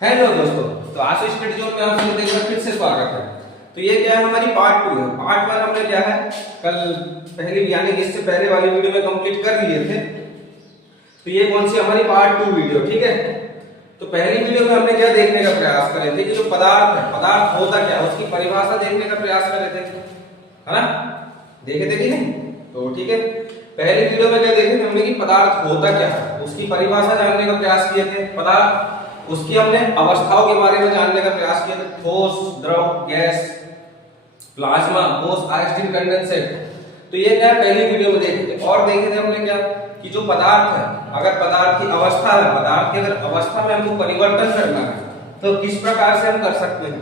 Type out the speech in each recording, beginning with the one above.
Hello दोस्तों, तो आशीष study zone में आप सभी का फिर से स्वागत है। तो ये क्या है, हमारी पार्ट 2 है। पार्ट 1 हमने क्या है कल पहली यानी कि इससे पहले वाली वीडियो में कंप्लीट कर लिए थे। तो ये कौन सी हमारी पार्ट 2 वीडियो, ठीक है। तो पहली वीडियो में हमने क्या देखने का प्रयास करे थे कि जो पदार्थ है, पदार्थ होता क्या है, उसकी परिभाषा देखने का प्रयास करे थे, है ना। देखे थे कि नहीं? तो ठीक है, पहली वीडियो में क्या देखे थे हमने कि पदार्थ होता क्या है, उसकी परिभाषा जानने का प्रयास किए थे। पदार्थ उसकी हमने अवस्थाओं के बारे में जानने का प्रयास किया था, ठोस, द्रव, गैस, प्लाज्मा, ठोस, आइसोटोप, कंडेंसेट। तो ये क्या पहली वीडियो में देखे थे। और देखे थे हमने क्या कि जो पदार्थ है, अगर पदार्थ की अवस्था है, पदार्थ की अगर अवस्था में हमको परिवर्तन करना है तो किस प्रकार से हम कर सकते हैं।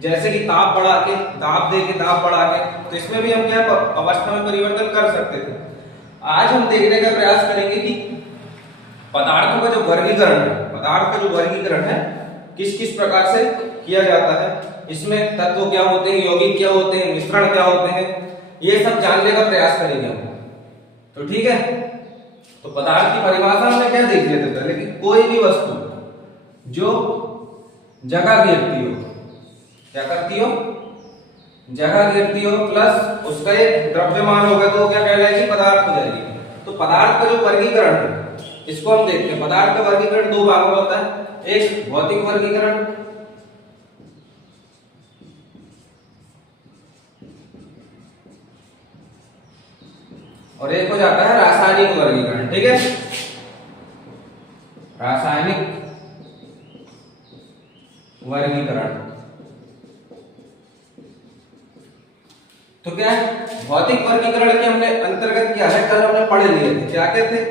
जैसे कि ताप बढ़ा के, दाब दे के, दाब बढ़ा के, तो इसमें भी हम क्या अवस्था में परिवर्तन कर सकते थे। आज हम देखने का प्रयास करेंगे कि पदार्थों का जो वर्गीकरण है, पदार्थ का जो वर्गीकरण है किस किस प्रकार से किया जाता है, इसमें तत्व क्या होते हैं, यौगिक क्या होते हैं, मिश्रण क्या होते हैं, ये सब जानने का प्रयास करेंगे हम। तो ठीक है, तो पदार्थ की परिभाषा हमने क्या देख लेते थे पहले कि कोई भी वस्तु जो जगह घेरती हो, क्या करती हो, जगह घेरती हो, प्लस उसका एक द्रव्यमान होगा तो क्या कहलाएगी, पदार्थ हो जाएगी। तो पदार्थ का जो वर्गीकरण है इसको हम देखते हैं। पदार्थ का वर्गीकरण दो भागों में होता है, एक भौतिक वर्गीकरण और एक हो जाता है रासायनिक वर्गीकरण, ठीक है। रासायनिक वर्गीकरण तो क्या है, भौतिक वर्गीकरण के हमने अंतर्गत क्या है कल हमने पढ़ लिए थे, क्या क्या थे,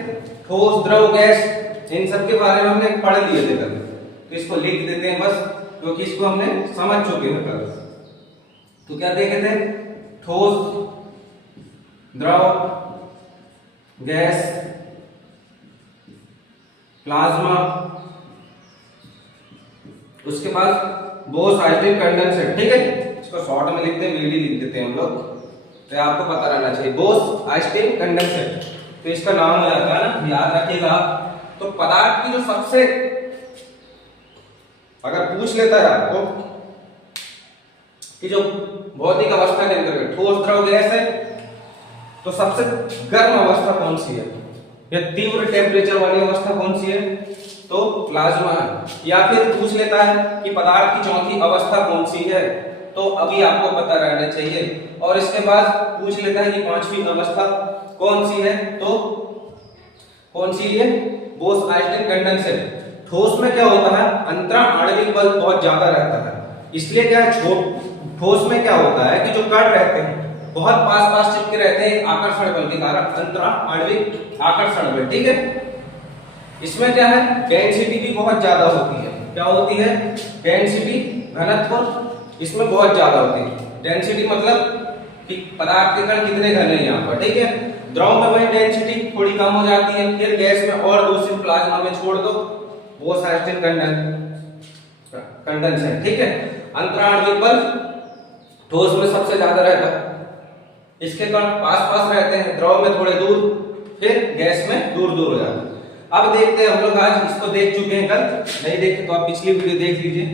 ठोस, द्रव, गैस, इन सब के बारे में हमने पढ़ लिए थे कल। तो इसको लिख देते हैं बस, क्योंकि इसको हमने समझ चुके हैं कल। तो क्या देखे थे, ठोस, द्रव, गैस, प्लाज्मा, उसके बाद बोस, आइसोटोप, कंडेंसेट, ठीक है। इसको शॉर्ट में लिखते हैं, बीडी लिख देते हैं हम लोग, तो आपको पता रहना चाहिए, बोस, आइसोटोप, कंडेंसेट। तो इसका नाम हो जाता है ना, याद रखिएगा। तो पदार्थ की जो सबसे, अगर पूछ लेता है आपको कि जो भौतिक अवस्था के अंतर्गत ठोस, द्रव, गैस है, तो सबसे गर्म अवस्था कौन सी है या तीव्र टेम्परेचर वाली अवस्था कौन सी है, तो प्लाज्मा है। या फिर पूछ लेता है कि पदार्थ की चौथी अवस्था कौन सी है, तो अभी आपको पता रहना चाहिए। और इसके बाद पूछ लेता है कि पांचवी अवस्था कौन सी है, तो कौन सी है, बोस, आइसोटोप, कंडेंसेट। ठोस में क्या होता है, अंतरण आणविक बल बहुत ज्यादा रहता है, इसलिए क्या है, ठोस में क्या होता है कि जो कण रहते हैं बहुत पास पास चिपके रहते हैं आकर्षण बल के कारण, अंतरण आणविक आकर्षण बल, ठीक है। इसमें क्या है, डेंसिटी भी बहुत ज्यादा होती है। क्या होती है, डेंसिटी, घनत्व इसमें बहुत ज्यादा होती है। डेंसिटी मतलब कि पदार्थ के कण कितने घने हैं यहाँ पर, ठीक है। द्रव में वही डेंसिटी थोड़ी कम हो जाती है, फिर गैस में और दूसरी, प्लाज्मा में छोड़ दो, वो आइसोटोप, कंडेंसेट, ठीक है। अंतराणविक बल ठोस में सबसे ज्यादा रहता है, इसके कण पास पास रहते हैं, द्रव में थोड़े दूर, फिर गैस में दूर दूर हो जाते हैं। अब देखते हैं हम लोग, आज इसको देख चुके हैं, कल नहीं देखे तो आप पिछली वीडियो देख लीजिए।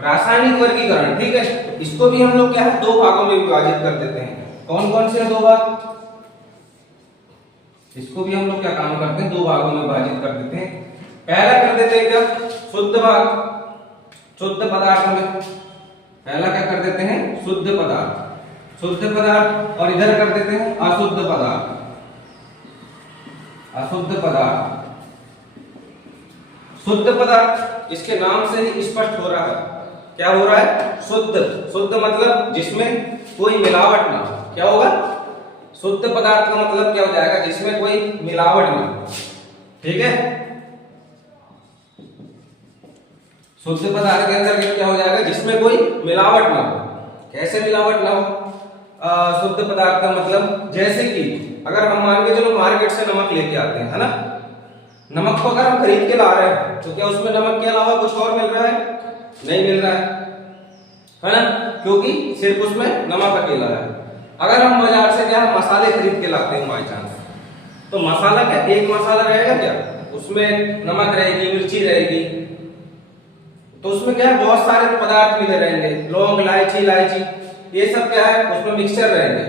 रासायनिक वर्गीकरण, ठीक है। तो इसको भी हम लोग क्या है, दो भागों में विभाजित कर देते हैं। कौन कौन से दो भाग, इसको भी हम लोग क्या काम करते हैं, दो भागों में विभाजित कर देते हैं। पहला कर देते हैं क्या, शुद्ध भाग, शुद्ध पदार्थ में पहला क्या कर देते हैं, शुद्ध पदार्थ, शुद्ध पदार्थ, और इधर कर देते हैं अशुद्ध पदार्थ, अशुद्ध पदार्थ। शुद्ध पदार्थ इसके नाम से ही स्पष्ट हो रहा है, क्या हो रहा है, शुद्ध। शुद्ध मतलब जिसमें कोई मिलावट ना हो, क्या होगा, शुद्ध पदार्थ का मतलब क्या हो जाएगा, जिसमें कोई मिलावट ना हो, ठीक है। शुद्ध पदार्थ के अंदर क्या हो जाएगा, जिसमें कोई मिलावट ना हो। कैसे मिलावट ना हो, शुद्ध पदार्थ का मतलब जैसे कि अगर हम मान के चलो मार्केट से नमक लेके आते हैं, है ना, नमक को अगर हम खरीद के ला रहे हैं तो क्या उसमें नमक के अलावा कुछ और मिल रहा है, नहीं मिल रहा है ना, क्योंकि सिर्फ उसमें नमक अकेला है। अगर हम बाजार से क्या मसाले खरीद के लाते हैं बाई चांस, तो मसाला क्या एक मसाला रहेगा क्या, उसमें नमक रहेगी, मिर्ची रहेगी, तो उसमें क्या है, बहुत सारे पदार्थ मिले रहेंगे, लौंग, इलायची, ये सब क्या है उसमें मिक्सचर रहेंगे।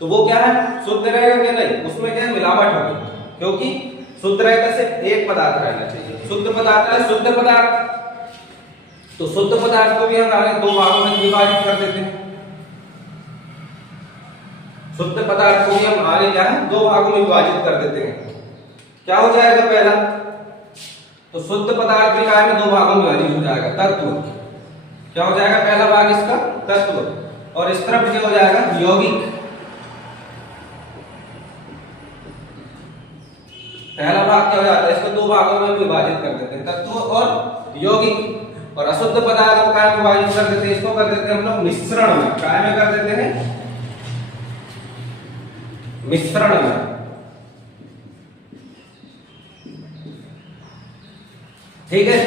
तो वो क्या है, शुद्ध रहेगा कि नहीं, उसमें क्या है, मिलावट होगी, क्योंकि शुद्ध रहता सिर्फ एक पदार्थ रहना चाहिए। शुद्ध पदार्थ है शुद्ध पदार्थ। तो शुद्ध पदार्थ को भी हम आगे दो भागों में विभाजित कर देते हैं। शुद्ध पदार्थ को भी हम आगे क्या है, दो भागों में विभाजित कर देते हैं। क्या हो जाएगा पहला, तो शुद्ध पदार्थ भी काय में दो भागों में विभाजित हो जाएगा, तत्व। क्या हो जाएगा पहला भाग इसका, तत्व, और इस तरफ क्या हो जाएगा, यौगिक। पहला भाग क्या हो जाता है, इसको दो भागों में विभाजित कर देते हैं, तत्व और यौगिक। और अशुद्ध पदार्थ को काय में विभाजित कर देते हैं, इसको कर देते हैं हम लोग मिश्रण में। काय में कर देते हैं, मिश्रण में। ठीक है।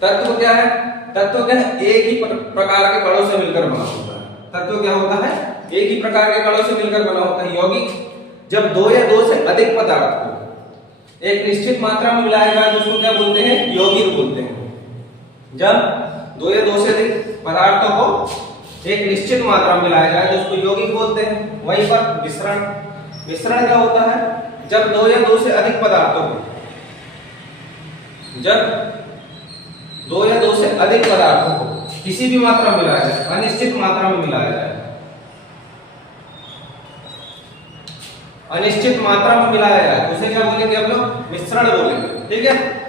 तत्व क्या है, तत्व क्या है, एक ही प्रकार के कणों से मिलकर बना होता है। तत्व क्या होता है, एक ही प्रकार के कणों से मिलकर बना होता है। यौगिक जब दो या दो से अधिक पदार्थ को एक निश्चित मात्रा में मिलाया जाए तो उसको क्या बोलते हैं, यौगिक बोलते हैं। जब दो या दो से अधिक पदार्थों को एक निश्चित मात्रा में मिलाया जाए तो उसको यौगिक बोलते हैं। वहीं पर मिश्रण, मिश्रण क्या होता है, जब दो या दो से अधिक पदार्थों को, जब दो या दो से अधिक पदार्थों को किसी भी मात्रा में मिलाया जाए, अनिश्चित मात्रा में मिलाया जाए, अनिश्चित मात्रा में मिलाया जाए तो उसे क्या बोलेंगे हम लोग, मिश्रण बोलेंगे। ठीक है।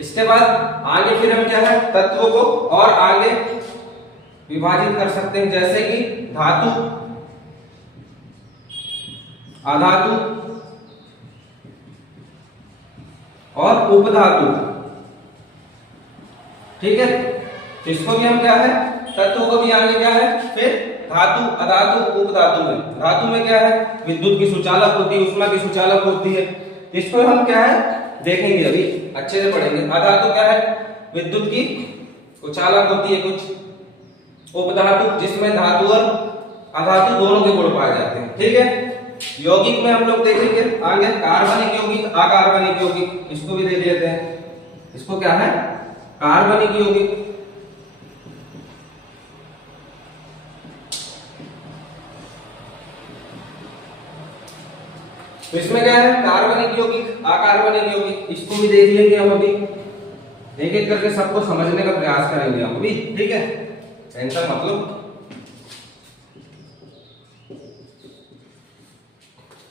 इसके बाद आगे फिर हम क्या है, तत्वों को और आगे विभाजित कर सकते हैं, जैसे कि धातु, अधातु और उपधातु। ठीक है। तो इसको भी हम क्या है, तत्वों को भी आगे क्या है, फिर धातु, अधातु, उपधातु में। धातु में क्या है, विद्युत की सुचालक होती है, ऊष्मा की सुचालक होती है। इसको हम क्या है देखेंगे, अभी अच्छे से पढ़ेंगे। अधातु क्या है, विद्युत की सुचालक होती है कुछ। उपधातु जिसमें धातु और अधातु दोनों के गुण पाए जाते हैं। ठीक है। यौगिक में हम लोग देखेंगे आगे कार्बनिक यौगिक, अकार्बनिक यौगिक, इसको भी देख लेते हैं। इसको क्या है, कार्बनिक यौगिक। तो इसमें क्या है, कार्बनिक यौगिक, अकार्बनिक यौगिक, इसको भी देख लेंगे हम अभी। एक एक करके सबको समझने का प्रयास करेंगे हम अभी। ठीक है, टेंशन मतलब।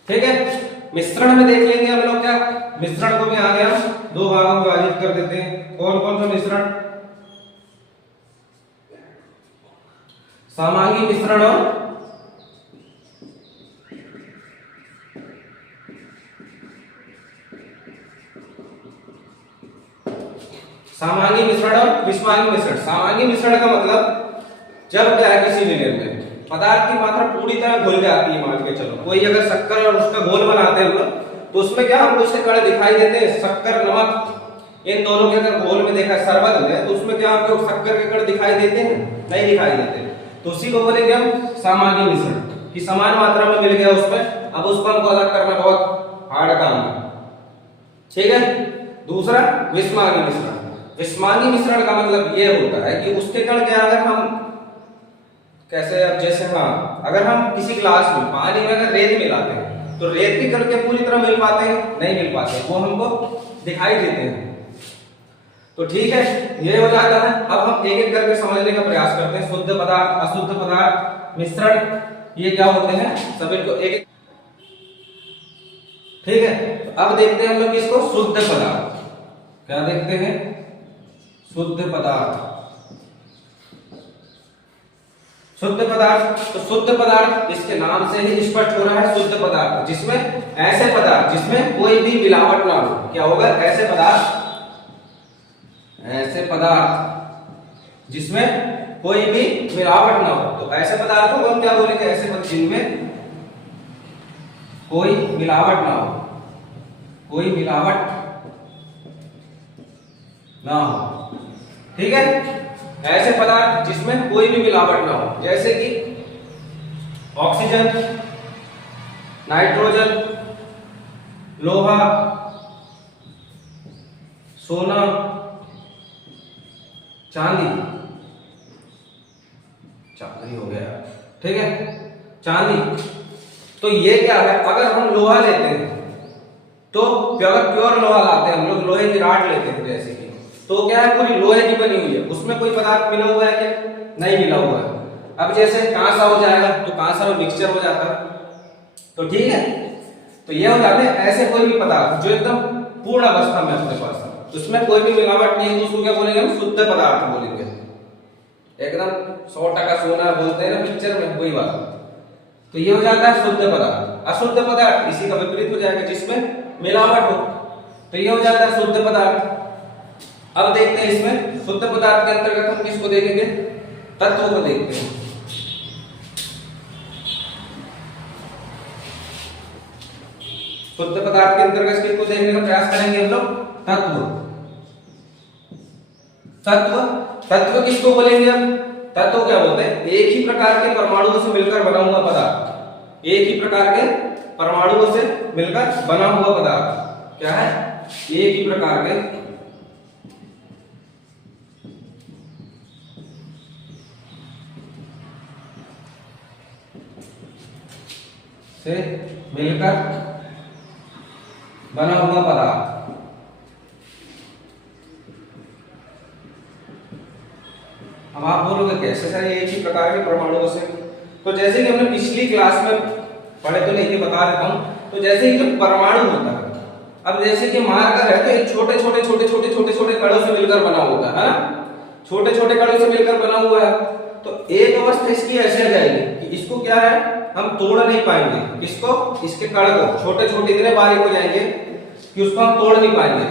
ठीक है। मिश्रण में देख लेंगे हम लोग क्या, मिश्रण को भी आगे हम दो भागों में विभाजित कर देते हैं। कौन कौन सा मिश्रण, समांगी मिश्रण और सामान्य मिश्रण और विषमांगी मिश्रण। सामान्य मिश्रण का मतलब जब क्या है, किसी विलयन में पदार्थ की मात्रा पूरी तरह घुल जाती है। मान के चलो कोई अगर शक्कर और उसका घोल बनाते हैं तो उसमें क्या हमको उसके कण दिखाई देते हैं, शक्कर, नमक, इन दोनों के अगर घोल में देखा शरबत में तो उसमें क्या हमको शक्कर के कण दिखाई देते हैं, नहीं दिखाई देते। तो उसी को बोलेंगे हम सामान्य मिश्रण, कि समान मात्रा में मिल गया उसमें, अब उसको हमको अलग करना बहुत हार्ड काम है। ठीक है। दूसरा विषमांगी मिश्रण। विषमांगी मिश्रण का मतलब ये होता है कि उसके कण क्या, अगर हम कैसे, अब जैसे हाँ, अगर हम किसी ग्लास में पानी में अगर रेत मिलाते हैं तो रेत के कण के पूरी तरह मिल पाते हैं, नहीं मिल पाते, वो हमको दिखाई देते हैं। तो ठीक है, ये हो जाता है। अब हम एक एक करके समझने का प्रयास करते हैं। शुद्ध पदार्थ, अशुद्ध पदार्थ, मिश्रण, ये क्या होते हैं सब इनको एक एक। ठीक है। तो अब देखते हैं हम लोग इसको शुद्ध पदार्थ। क्या देखते हैं, शुद्ध पदार्थ। शुद्ध पदार्थ, तो शुद्ध पदार्थ इसके नाम से ही स्पष्ट हो रहा है, शुद्ध पदार्थ जिसमें ऐसे पदार्थ जिसमें कोई भी मिलावट ना हो। क्या होगा, ऐसे पदार्थ, ऐसे पदार्थ जिसमें कोई भी मिलावट ना हो। तो ऐसे पदार्थों को हम क्या बोलेंगे, ऐसे पदार्थ जिनमें कोई मिलावट ना हो, कोई मिलावट ना हो। ठीक है। ऐसे पदार्थ जिसमें कोई भी मिलावट ना हो, जैसे कि ऑक्सीजन, नाइट्रोजन, लोहा, सोना, चांदी, चांदी हो गया, ठीक है, चांदी। तो ये क्या है, अगर हम लोहा लेते हैं तो प्योर लोहा लाते हैं हम लोग, लोहे की राड लेते हैं जैसे कि, तो क्या है पूरी लोहे की बनी हुई है, उसमें कोई पदार्थ मिला हुआ है क्या, नहीं मिला हुआ है। अब जैसे कांसा हो जाएगा तो कांसा में मिक्सचर हो जाता है, तो ठीक है, तो ये हो जाते हैं ऐसे कोई भी पदार्थ जो एकदम पूर्ण अवस्था में अपने पास है, उसमें कोई भी मिलावट नहीं है, तो उसको क्या बोलेंगे हम, शुद्ध पदार्थ बोलेंगे। एकदम 100% सोना बोलते हैं ना पिक्चर में, वही बात। तो ये हो जाता है शुद्ध पदार्थ। अशुद्ध पदार्थ इसी का विपरीत हो जाएगा, जिसमें मिलावट हो, तो ये हो जाता है शुद्ध पदार्थ। अब देखते हैं इसमें शुद्ध पदार्थ के अंतर्गत हम किसको देखेंगे, तत्व को देखते हैं। शुद्ध पदार्थ के अंतर्गत किसको देखने का प्रयास करेंगे हम लोग, तत्व। तत्व किसको बोलेंगे हम, तत्व क्या बोलते हैं, एक ही प्रकार के परमाणुओं से मिलकर बना हुआ पदार्थ, एक ही प्रकार के परमाणुओं से मिलकर बना हुआ पदार्थ क्या है, एक ही प्रकार के से मिलकर बना हुआ पदार्थ। अब आप बोलोगे कैसे सर एक ही प्रकार के परमाणुओं से, तो जैसे कि हमने पिछली क्लास में पढ़े तो नहीं बता देता हूं, तो जैसे कि जो परमाणु होता है, अब जैसे कि मार्कर है तो ये छोटे छोटे कणों से मिलकर बना होता है ना, छोटे छोटे कणों से मिलकर बना हुआ है। तो एक अवस्था इसकी ऐसी आ जाएगी कि इसको क्या है, हम तोड़ नहीं पाएंगे, किसको, इसके कण को, छोटे छोटे इतने बारीक हो जाएंगे कि उसको हम तोड़ नहीं पाएंगे।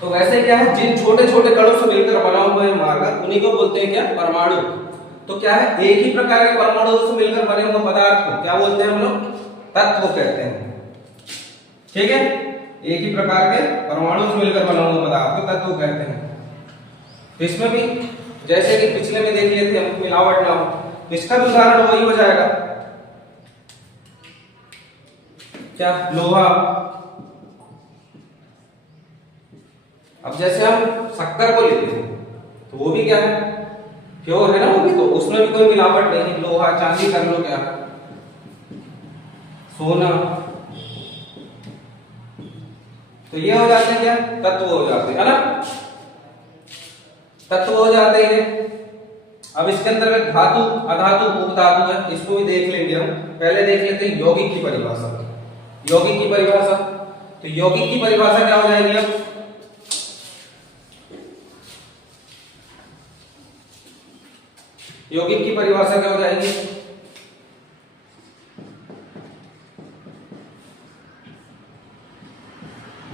तो वैसे क्या है, जिन छोटे छोटे कणों से मिलकर बना हुआ है मार्कर, उन्हीं को बोलते हैं क्या, परमाणु। तो क्या है, एक ही प्रकार के परमाणुओं से मिलकर बने हुए पदार्थ को क्या बोलते हैं हम लोग, तत्व कहते हैं, ठीक है। एक ही प्रकार के परमाणु से मिलकर बना हुआ पदार्थ को तत्व कहते हैं। तो इसमें भी जैसे कि पिछले में देख लिए थे हम, मिलावट ना हो, इसका भी उदाहरण वही हो जाएगा, क्या, लोहा। अब जैसे हम शक्कर को लेते हैं तो वो भी क्या है, प्योर है ना वो भी, तो उसमें भी कोई मिलावट नहीं है। लोहा, चांदी कर लो, क्या, सोना, तो ये हो जाते हैं क्या, तत्व हो जाते हैं, है ना, तत्व हो जाते हैं। अब इसके अंदर धातु, अधातु, उपधातु है, इसको भी देख लेंगे हम। पहले देख लेते हैं यौगिक की परिभाषा। यौगिक की परिभाषा, तो यौगिक की परिभाषा क्या हो जाएगी, अब यौगिक की परिभाषा क्या हो जाएगी,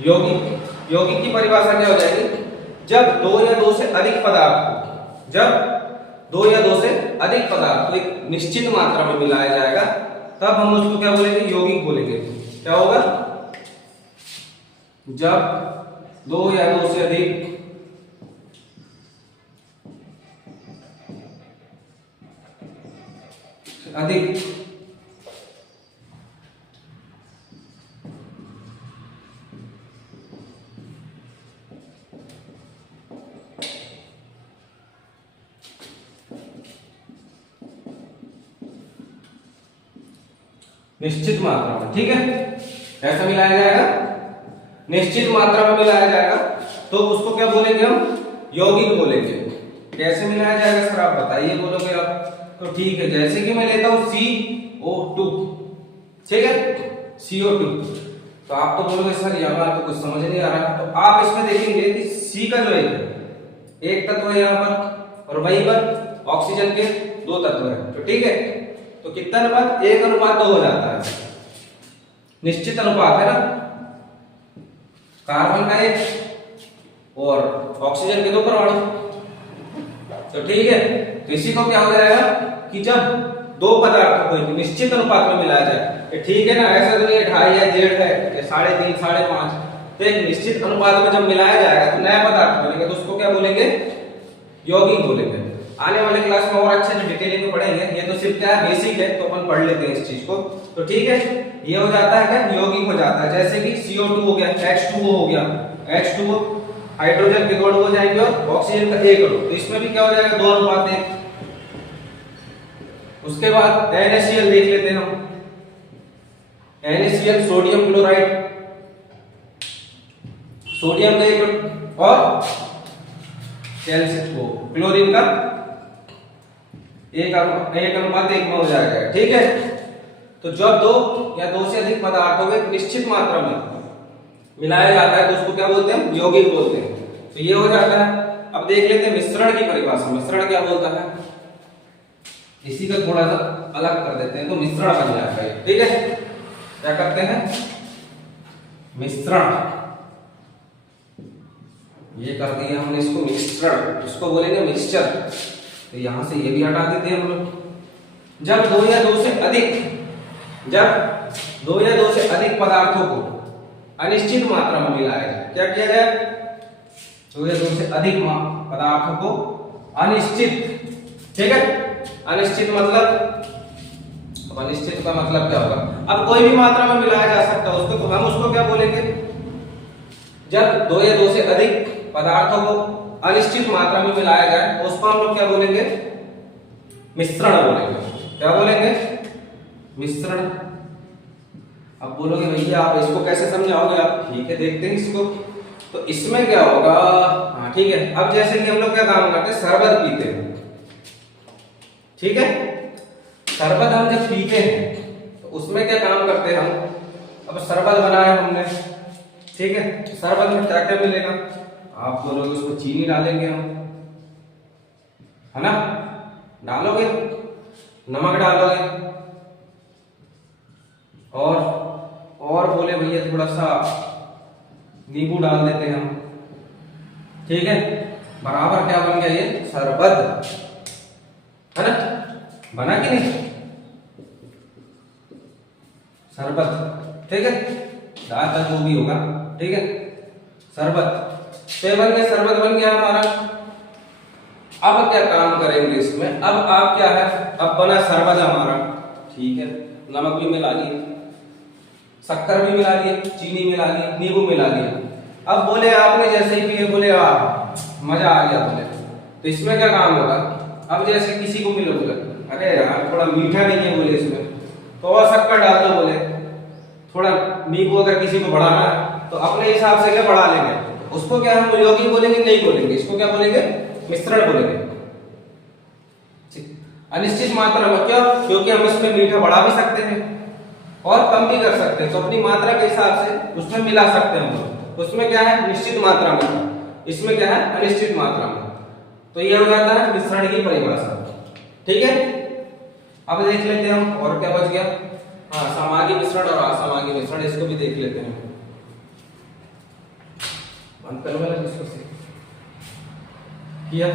यौगिक की परिभाषा क्या हो जाएगी, जब दो या दो से अधिक पदार्थ को, जब दो या दो से अधिक पदार्थ को एक निश्चित मात्रा में मिलाया जाएगा, तब हम उसको क्या बोलेंगे, यौगिक बोलेंगे। क्या होगा, जब दो या दो से अधिक निश्चित मात्रा में, ठीक है, ऐसा मिलाया जाएगा, निश्चित मात्रा में मिलाया जाएगा, तो उसको क्या बोलेंगे हम, यौगिक बोलेंगे। कैसे मिलाया जाएगा सर आप बताइए, बोलोगे आप, तो ठीक है, जैसे कि मैं लेता हूं CO2, ठीक है, CO2, तो आप तो बोलोगे सर यहाँ तो कुछ समझ नहीं आ रहा, तो आप इसमें देखेंगे कि C का जो एक तत्व है यहाँ पर, और वहीं पर ऑक्सीजन के दो तत्व है, तो ठीक है, तो कितना अनुपात, 1:2 हो जाता है, निश्चित अनुपात है ना, कार्बन का एक और ऑक्सीजन के दो परमाणु, तो ठीक है। तो इसी को क्या हो जाएगा कि जब दो पदार्थों को निश्चित अनुपात में मिलाया जाए, ठीक है ना, ऐसा तो नहीं 2.5 या 1.5 है, 3.5, 5.5, तो एक निश्चित अनुपात में जब मिलाया जाएगा तो नया पदार्थ बनेगा, तो उसको क्या बोलेंगे, यौगिक बोलेंगे। आने वाले क्लास में और अच्छे से डिटेलिंग में पढ़ेंगे। ये तो सिर्फ क्या है, बेसिक है, तो अपन पढ़ लेते हैं इस चीज को। तो ठीक है, ये हो जाता है क्या, यौगिक हो जाता है। जैसे कि CO2 हो गया, H2O हो गया, H2O हाइड्रोजन के दो अणु हो जाएंगे और ऑक्सीजन का एक अणु, तो इसमें भी क्या हो जाएगा, 2:1। उसके बाद NaCl देख लेते हैं हम। NaCl सोडियम क्लोराइड, सोडियम का एक और कैल्शियम को क्लोरीन का एक अनुपात 1 में हो जाएगा। ठीक है, तो जब दो या दो से अधिक पदार्थों को निश्चित मात्रा में मिलाया जाता है तो उसको क्या बोलते हैं, यौगिक बोलते हैं। तो ये हो जाता है। अब देख लेते हैं मिश्रण की परिभाषा। मिश्रण क्या बोलता है, इसी का थोड़ा सा अलग कर देते हैं तो मिश्रण बन जाता है। ठीक है, क्या करते हैं, मिश्रण, ये कर दिया हमने इसको मिश्रण, इसको बोलेंगे मिक्सचर। तो यहां से ये भी हटा देते हैं हम लोग। जब दो या दो से अधिक पदार्थों को अनिश्चित मात्रा में मिलाया जाए, क्या किया जाए, दो या दो से अधिक पदार्थों को अनिश्चित, ठीक है, अनिश्चित मतलब, अब अनिश्चित का मतलब क्या होगा, अब कोई भी मात्रा में मिलाया जा सकता है उसको, तो हम उसको क्या बोलेंगे, जब दो या दो से अधिक पदार्थों को अनिश्चित मात्रा में मिलाया जाए तो उसको हम लोग क्या बोलेंगे, मिश्रण बोलेंगे। क्या बोलेंगे, मिश्रण। अब बोलोगे भैया आप इसको कैसे समझाओगे आप, ठीक है देखते हैं इसको। तो इसमें क्या होगा, हाँ ठीक है, अब जैसे कि हम लोग क्या काम करते हैं, शरबत पीते हैं, ठीक है, शरबत हम जब पीते हैं तो उसमें क्या काम करते हैं हम, अब शरबत बनाया हमने, ठीक है, शरबत में क्या क्या मिलेगा, आप बोलोगे उसमें चीनी डालेंगे हम, है ना, डालोगे, नमक डालोगे, और बोले भैया थोड़ा सा नींबू डाल देते हैं हम, ठीक है, बराबर क्या बन गया ये शरबत, है ना, बना कि नहीं, शरबत, ठीक है, दाल जो भी होगा, ठीक है, शरबत से बन गया, शरबत बन गया हमारा। अब क्या काम करेंगे इसमें, अब आप क्या है, अब बना शरबत हमारा, ठीक है, नमक भी मिला लिए, शक्कर भी मिला लिए, चीनी मिला ली, नींबू मिला लिया। अब बोले आपने जैसे ही पिए, बोले मजा आ गया बोले, तो इसमें क्या काम होगा, अब जैसे किसी को मिले, बोले अरे यार थोड़ा मीठा नहीं है, बोले इसमें तो और शक्कर डाल दो, बोले थोड़ा नींबू अगर किसी को बढ़ाना है तो अपने हिसाब से क्या बढ़ा लेंगे, उसको क्या हम यौगिक बोलेंगे, नहीं बोलेंगे, इसको क्या बोलेंगे, मिश्रण बोलेंगे। अनिश्चित मात्रा में, क्या, क्योंकि हम इसमें मीठा बढ़ा भी सकते हैं और कम भी कर सकते हैं, तो अपनी मात्रा के हिसाब से उसमें मिला सकते हैं हम लोग। उसमें क्या है, निश्चित मात्रा में, इसमें क्या है, अनिश्चित मात्रा में। तो ये हो जाता है मिश्रण की परिभाषा, ठीक है। अब देख लेते हैं हम और क्या बच गया, हाँ, समांगी मिश्रण और असमांगी मिश्रण, इसको भी देख लेते हैं। बंद करो वाला इसको से किया,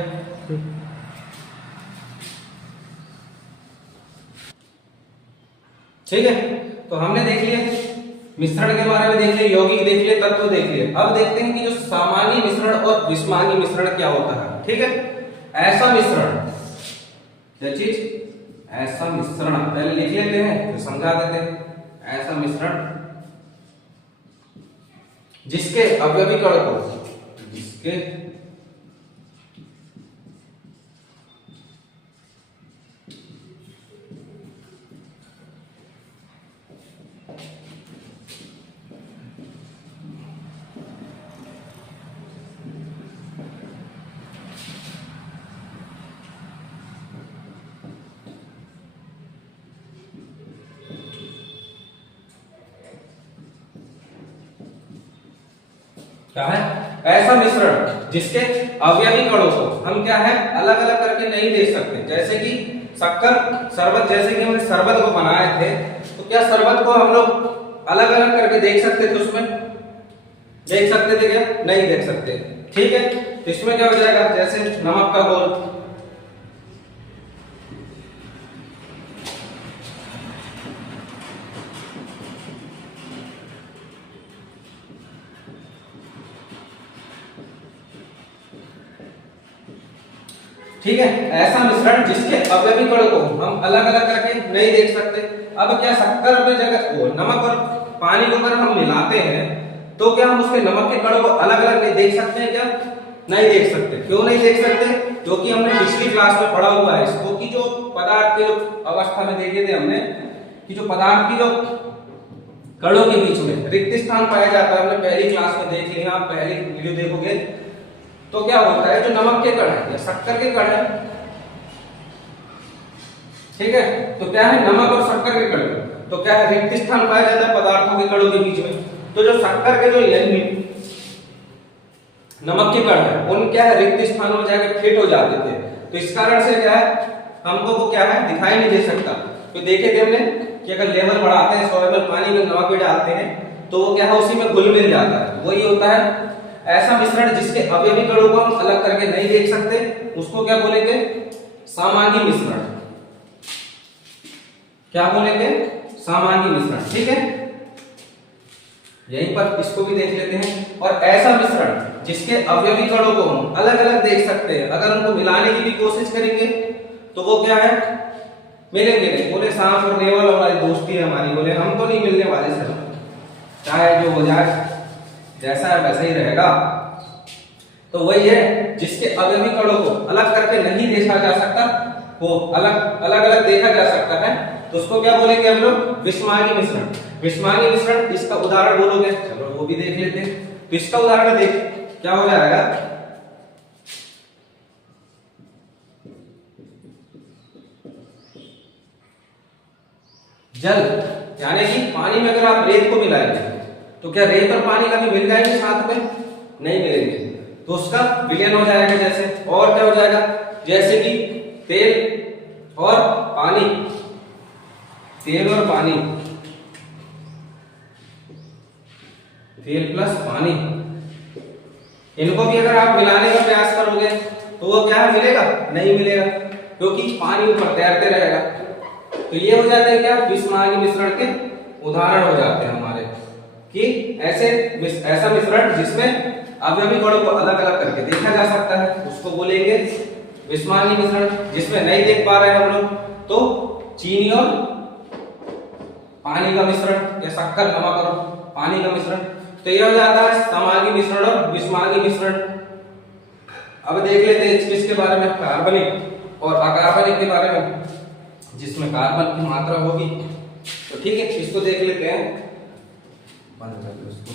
ठीक है। तो हमने देख लिया मिश्रण के बारे में, देख लिया यौगिक, देख लिया तत्व, देख लिया। अब देखते हैं कि जो सामान्य मिश्रण और विषमांगी मिश्रण क्या होता है, ठीक है। ऐसा मिश्रण, क्या चीज, ऐसा मिश्रण, पहले लिख लेते हैं फिर समझा देते हैं। ऐसा मिश्रण जिसके अवयवी कण को, जिसके क्या है, ऐसा मिश्रण जिसके अवयवी कणों को हम क्या है, अलग अलग करके नहीं देख सकते। जैसे कि शक्कर, शरबत, जैसे कि हमने शरबत को बनाए थे, तो क्या शरबत को हम लोग अलग अलग करके देख सकते थे, उसमें देख सकते थे क्या, नहीं देख सकते, ठीक है। तो इसमें क्या हो जाएगा, जैसे नमक का घोल, ठीक है, ऐसा मिश्रण जिसके अवयवी कणों को हम अलग अलग करके नहीं देख सकते। अब क्या शक्कर में जगह वो नमक और पानी को अगर हम मिलाते हैं तो क्या हम उसके नमक के कणों को अलग अलग नहीं देख सकते हैं? क्या नहीं देख सकते? क्यों नहीं देख सकते? क्योंकि हमने पिछली क्लास में पढ़ा हुआ है इसको कि जो पदार्थ के अवस्था में देखे थे हमने कि जो पदार्थ की जो कणों के बीच में रिक्त स्थान पाया जाता है, हमने पहली क्लास में देख लिया, आप पहली वीडियो देखोगे तो क्या होता है, जो नमक के कण है या शक्कर के कण है, ठीक है, तो क्या है नमक और शक्कर के कण, तो क्या है रिक्त स्थान पाया जाता है पदार्थों के कणों के बीच में। तो जो शक्कर के जो यानी नमक के कण है उन क्या है रिक्त स्थान में जाके फिट हो जाते थे, तो इस कारण से क्या है हमको वो क्या है दिखाई नहीं दे सकता। तो देखे थे हमने कि अगर लेवल बढ़ाते हैं 100 ml पानी में नमक भी डालते हैं तो वो क्या है उसी में घुल मिल जाता है। वही होता है ऐसा मिश्रण जिसके अवयवी कणों को हम अलग करके नहीं देख सकते, उसको क्या बोलेंगे? समांगी मिश्रण। क्या बोलेंगे? समांगी मिश्रण। ठीक है, यहीं पर इसको भी देख लेते हैं। और ऐसा मिश्रण जिसके अवयवी कणों को हम अलग अलग देख सकते हैं, अगर उनको मिलाने की भी कोशिश करेंगे तो वो क्या है मिलेंगे नहीं। बोले सांप और नेवल हमारी दोस्ती है हमारी, बोले हम तो नहीं मिलने वाले सर, चाहे जो हो जाए जैसा है वैसा ही रहेगा। तो वही है जिसके अवयवी कणों को अलग करके नहीं देखा जा सकता, वो अलग अलग देखा जा सकता है, तो उसको क्या बोलेंगे हम लोग? विषमांगी मिश्रण। विषमांगी मिश्रण, इसका उदाहरण बोलोगे, चलो वो भी देख लेते हैं। तो इसका उदाहरण देख क्या हो जाएगा, जल यानी कि पानी में अगर आप रेत को मिलाएंगे तो क्या रेत और पानी कभी मिल जाएंगे साथ में? नहीं मिलेंगे, तो उसका विलयन हो जाएगा। जैसे और क्या हो जाएगा, जैसे कि तेल और पानी, तेल और पानी, तेल प्लस पानी, इनको भी अगर आप मिलाने का प्रयास करोगे तो वो क्या मिलेगा? नहीं मिलेगा, क्योंकि पानी ऊपर तैरते रहेगा। तो ये हो जाते हैं क्या विषमांगी मिश्रण के उदाहरण हो जाते हैं हमारे, कि ऐसा मिश्रण जिसमें अवयवी कणों को अलग अलग करके देखा जा सकता है, उसको बोलेंगे विषमांगी मिश्रण। जिसमें नहीं देख पा रहे हैं हम लोग तो चीनी और पानी का मिश्रण या शक्कर नमक और पानी का मिश्रण, तो यह हो जाता है समांगी मिश्रण और विषमांगी मिश्रण। अब देख लेते हैं इसके बारे में, कार्बनिक और अकार्बनिक के बारे में, जिसमें कार्बन की मात्रा होगी। तो ठीक है, इसको देख लेते हैं। बंद कर दो इसको,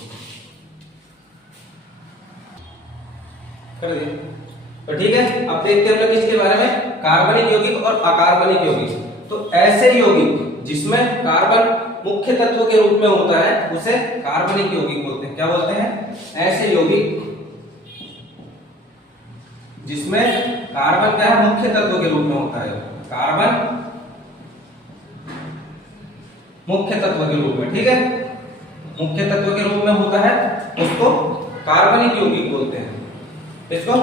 कर दिया। तो ठीक है, अब देखते हैं हम लोग किसके बारे में, कार्बनिक यौगिक और अकार्बनिक यौगिक। तो ऐसे यौगिक जिसमें कार्बन मुख्य तत्व के रूप में होता है उसे कार्बनिक यौगिक बोलते हैं। क्या बोलते हैं? ऐसे यौगिक जिसमें कार्बन क्या है मुख्य तत्व के रूप में होता है, कार्बन मुख्य तत्व के रूप में, ठीक है, मुख्य तत्व के रूप में होता है, उसको कार्बनिक यौगिक बोलते हैं। इसको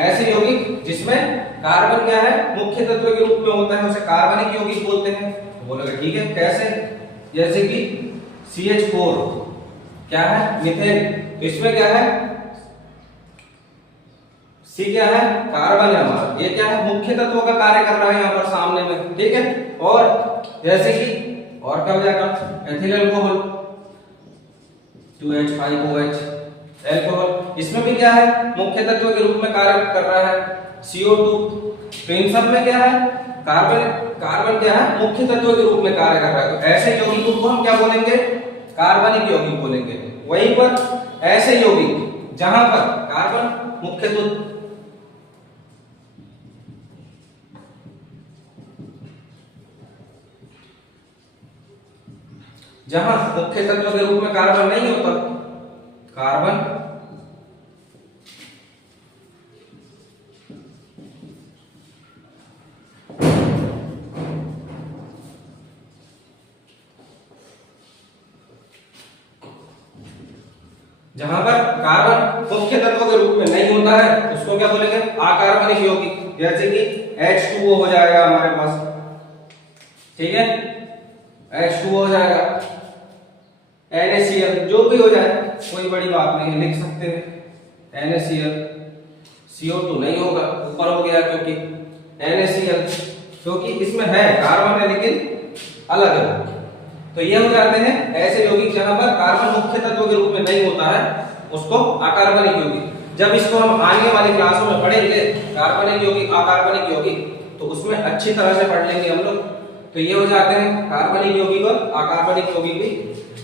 ऐसे यौगिक जिसमें कार्बन क्या है मुख्य तत्व के रूप में होता है उसे कार्बनिक यौगिक बोलते हैं। तो बोलोगे ठीक है कैसे, जैसे कि CH4 क्या है मीथेन, तो इसमें क्या है C क्या है कार्बन है हमारा, ये क्या है मुख्य तत्व का कार्य कर रहा है यहाँ पर सामने में, ठीक है। और जैसे कि और क्या हो जाएगा एथिल अल्कोहल 2H5OH अल्कोहल, इसमें भी क्या है मुख्य तत्व के रूप में कार्य कर रहा है CO2। तो इन सब में क्या है कार्बन क्या है मुख्य तत्व के रूप में कार्य कर रहा है। तो ऐसे यौगिकों को हम क्या बोलेंगे? कार्बनिक यौगिक बोलेंगे। वहीं पर ऐसे यौगिक जहां पर कार्बन मुख्य तत्व जहां मुख्य तत्व के रूप में कार्बन नहीं होता, कार्बन जहां पर कार्बन मुख्य तत्व के रूप में नहीं होता है उसको क्या बोलेंगे? अकार्बनिक यौगिक। जैसे कि H2O हो जाएगा हमारे पास, ठीक है, H2O हो जाएगा, NaCl जो भी हो जाए कोई बड़ी बात नहीं, लिख सकते हैं NaCl, CO2 नहीं होगा, ऊपर हो गया क्योंकि NaCl, क्योंकि इसमें है कार्बन है लेकिन अलग है। तो ये हो जाते हैं ऐसे यौगिक जहां पर कार्बन मुख्य तत्व के रूप में नहीं होता है, उसको अकार्बनिक यौगिक। जब इसको हम आने वाली क्लासों में पढ़ेंगे कार्बनिक यौगिक, अकार्बनिक यौगिक, तो उसमें अच्छी तरह से पढ़ लेंगे हम लोग। तो ये हो जाते हैं कार्बनिक यौगिक और अकार्बनिक यौगिक भी।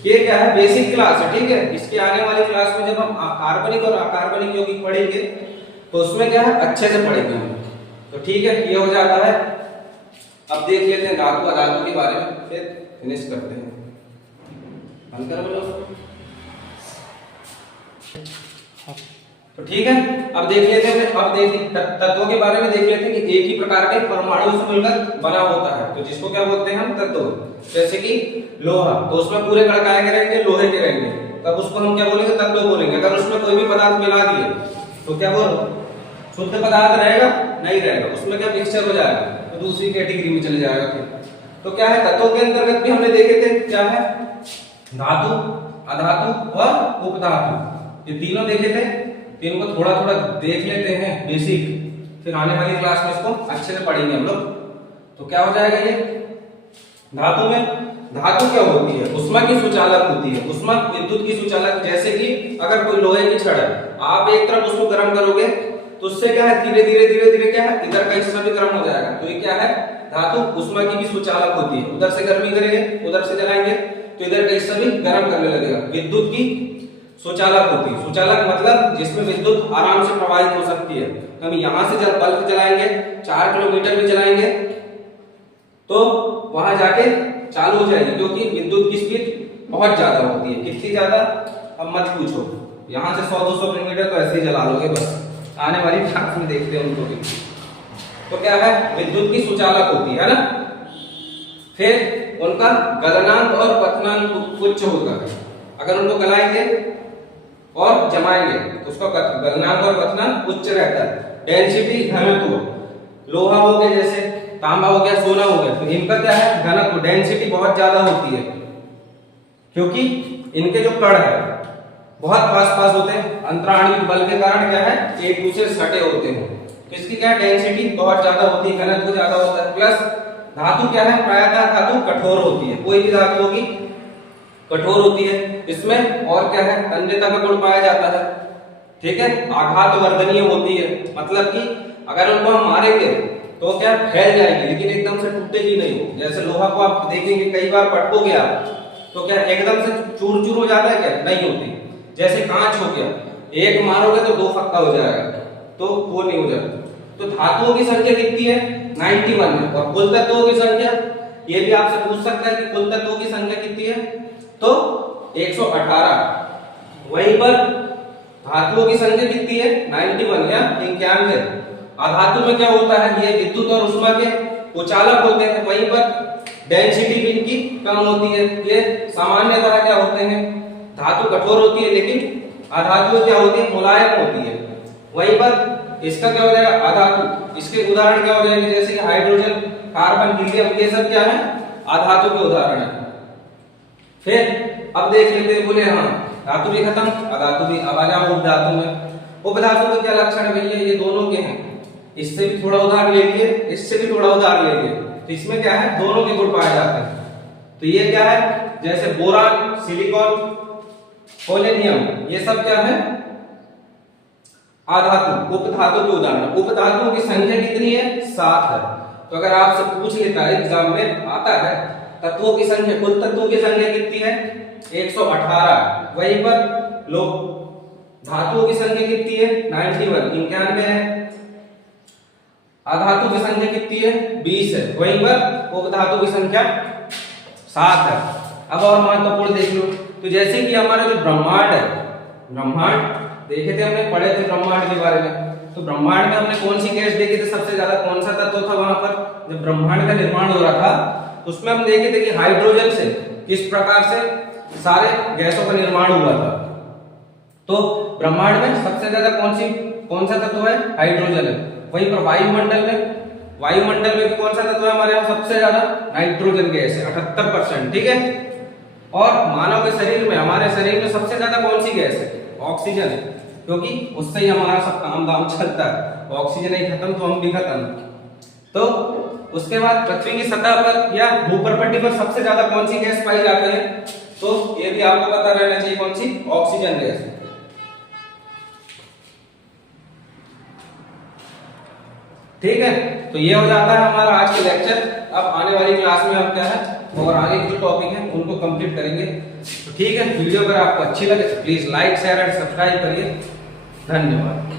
ये क्या है, बेसिक क्लास है, ठीक है। इसके आने वाली क्लास में जब हम कार्बनिक और अकार्बनिक यौगिक पढ़ेंगे तो उसमें क्या है अच्छे से पढ़ेंगे हम। तो ठीक है, ये हो जाता है। अब देख लेते हैं धातु अधातु के बारे में, फिर फिनिश करते हैं। तो ठीक है, अब देख लेते हैं। अब तत्वों के बारे में देख लेते हैं कि एक ही प्रकार के परमाणु से मिलकर बना होता है, तो जिसको क्या बोलते हैं हम, तत्व। जैसे कि लोहा, तो उसमें पूरे कण काय के रहेंगे, लोहे के रहेंगे, तब उसको हम क्या बोलेंगे, तत्व बोलेंगे। अगर उसमें कोई भी पदार्थ मिला दिए तो क्या बोलो, शुद्ध पदार्थ रहेगा नहीं रहेगा, उसमें क्या मिक्सचर हो जाएगा, तो दूसरी कैटेगरी में चले जाएगा फिर। तो क्या है, तत्वों के अंतर्गत भी हमने देखे थे, क्या है, धातु, अधातु और उपधातु, ये तीनों देखे थे। तीनों को थोड़ा थोड़ा देख लेते हैं बेसिक, फिर आने वाली क्लास में इसको अच्छे से पढ़ेंगे हम लोग। तो क्या हो जाएगा ये, धातु में, धातु क्या होती है, उष्मा की सुचालक होती है, उष्मा विद्युत की सुचालक। जैसे कि अगर कोई लोहे की छड़ है, आप एक तरफ उसको गर्म करोगे तो उससे क्या है, धीरे धीरे क्या है, इधर का हिस्सा भी गर्म हो जाएगा। तो ये क्या है, धातु उष्मा की भी सुचालक होती है। उधर से गर्मी करेंगे, उधर से जलाएंगे तो इधर का हिस्सा भी गर्म करने लगेगा। विद्युत की सुचालक होती है। सुचालक मतलब जिसमें विद्युत आराम से प्रवाहित हो सकती है। हम यहां से जब बल्ब जलाएंगे, 4 किलोमीटर भी जलाएंगे तो वहां जाके चालू हो जाएगी, क्योंकि विद्युत की स्पीड बहुत ज्यादा होती है। कितनी ज्यादा, अब मत पूछो, यहां से 100-200 किलोमीटर तो ऐसे ही जला लोगे बस। आने वाली क्लास में देखते हैं उनको भी। तो क्या है, विद्युत की सुचालक होती है ना। फिर उनका गलनांक और पतनांक उच्च होता है। अगर उनको गलाएंगे और जमाएंगे तो उसका गलनांक और पतनांक उच्च रहता है। डेंसिटी, घनत्व, लोहा हो गया, जैसे तांबा हो गया, सोना हो गया, तो इनका क्या है, घनत्व, डेंसिटी बहुत ज्यादा होती है, क्योंकि इनके जो कण है बहुत पास होते हैं। अंतराणु बल के कारण क्या है, एक दूसरे से सटे होते हैं, तो इसकी क्या डेंसिटी बहुत ज्यादा होती है, घनत्व ज्यादा होता है। प्लस धातु क्या है, प्रायतः धातु कठोर होती है। कोई भी धातु होगी कठोर होती है। इसमें और क्या है, तन्यता का गुण पाया जाता है, ठीक है। आघात वर्धनीय होती है, मतलब कि अगर उनको हम मारेंगे तो क्या फैल जाएगी, लेकिन एकदम से टूटेगी नहीं हो। जैसे लोहा को आप देखेंगे कई बार पटकोगे आप तो क्या एकदम से चूर चूर हो जाता है, क्या नहीं होती। जैसे कांच हो गया, एक मारोगे तो 2 फक्का हो जाएगा, तो वो नहीं हो जाता। तो धातुओं की संख्या कितनी है, 91 है। और कुल तत्वों की संख्या, ये भी आपसे पूछ सकता है कि कुल तत्वों की संख्या कितनी है, तो 118। वहीं पर धातुओं की संख्या कितनी है, 91 या 91। अधातु में क्या होता है, ये विद्युत और उष्मा के उचालक होते हैं। वहीं पर डेंसिटी भी इनकी कम होती है। ये सामान्यतः क्या होते हैं, धातु कठोर होती है, लेकिन अधातु क्या होती है, मुलायम होती है। वहीं पर इसका क्या हो जाएगा, अधातु, इसके उदाहरण क्या हो जाएंगे, जैसे कि हाइड्रोजन, कार्बन, हीलियम, ये सब क्या है, अधातु के उदाहरण है। फिर अब देख लेते हैं, बोले हाँ धातु भी खत्म, अधातु भी। अब आ जाओ उपधातु में। उपधातु के क्या लक्षण है भैया, ये दोनों के हैं। इससे भी थोड़ा उधार ले लिए, इससे भी थोड़ा उधार ले लिए, तो इसमें क्या है, दोनों के गुण पाए जाते हैं। तो ये क्या है, जैसे बोरान, सिलिकॉन, पोलेनियम, ये सब क्या है, अधातु, उपधातु के उदाहरण। उपधातुओं की संख्या कितनी है, 7 है। तो अगर आपसे पूछ लेता है, एग्जाम में आता है, तत्वों की संख्या, कुल तत्वों की संख्या कितनी है, 118। वहीं पर लोग धातुओं की संख्या कितनी है, 91, 91 है। अधातु की संख्या कितनी है, 20 है। वहीं पर उपधातु की संख्या 7 है। अब और महत्वपूर्ण देख लो, तो जैसे कि हमारा जो ब्रह्मांड है, ब्रह्मांड देखे थे हमने, पढ़े थे ब्रह्मांड के बारे में। तो ब्रह्मांड में हमने कौन सी गैस देखी थी सबसे ज्यादा, कौन सा तत्व था वहां पर जब ब्रह्मांड का निर्माण हो रहा था, उसमें हम देखे थे कि हाइड्रोजन से किस प्रकार से सारे गैसों का निर्माण हुआ था। तो ब्रह्मांड में सबसे ज्यादा कौन सा तत्व है, हाइड्रोजन है। वहीं पर वायुमंडल में भी कौन सा तत्व है हमारे यहाँ सबसे ज्यादा, नाइट्रोजन गैस है, 78%, ठीक है। और मानव के शरीर में, हमारे शरीर में सबसे ज्यादा कौन सी गैस है, ऑक्सीजन है। क्योंकि उससे ही हमारा सब काम दाम चलता है। ऑक्सीजन ही खत्म तो हम भी खत्म। तो उसके बाद पृथ्वी की सतह पर या भूप्रपट्टी पर सबसे ज्यादा कौन सी गैस पाई जाती है? तो ये भी आपको पता रहना चाहिए, कौन सी? Oxygen gas. ठीक है, तो ये हो जाता है हमारा आज के लेक्चर। अब आने वाली क्लास में हम क्या है और आगे के जो टॉपिक है उनको कंप्लीट करेंगे। तो ठीक है, वीडियो अगर आपको अच्छी लगे तो please like share and subscribe करिए। धन्यवाद।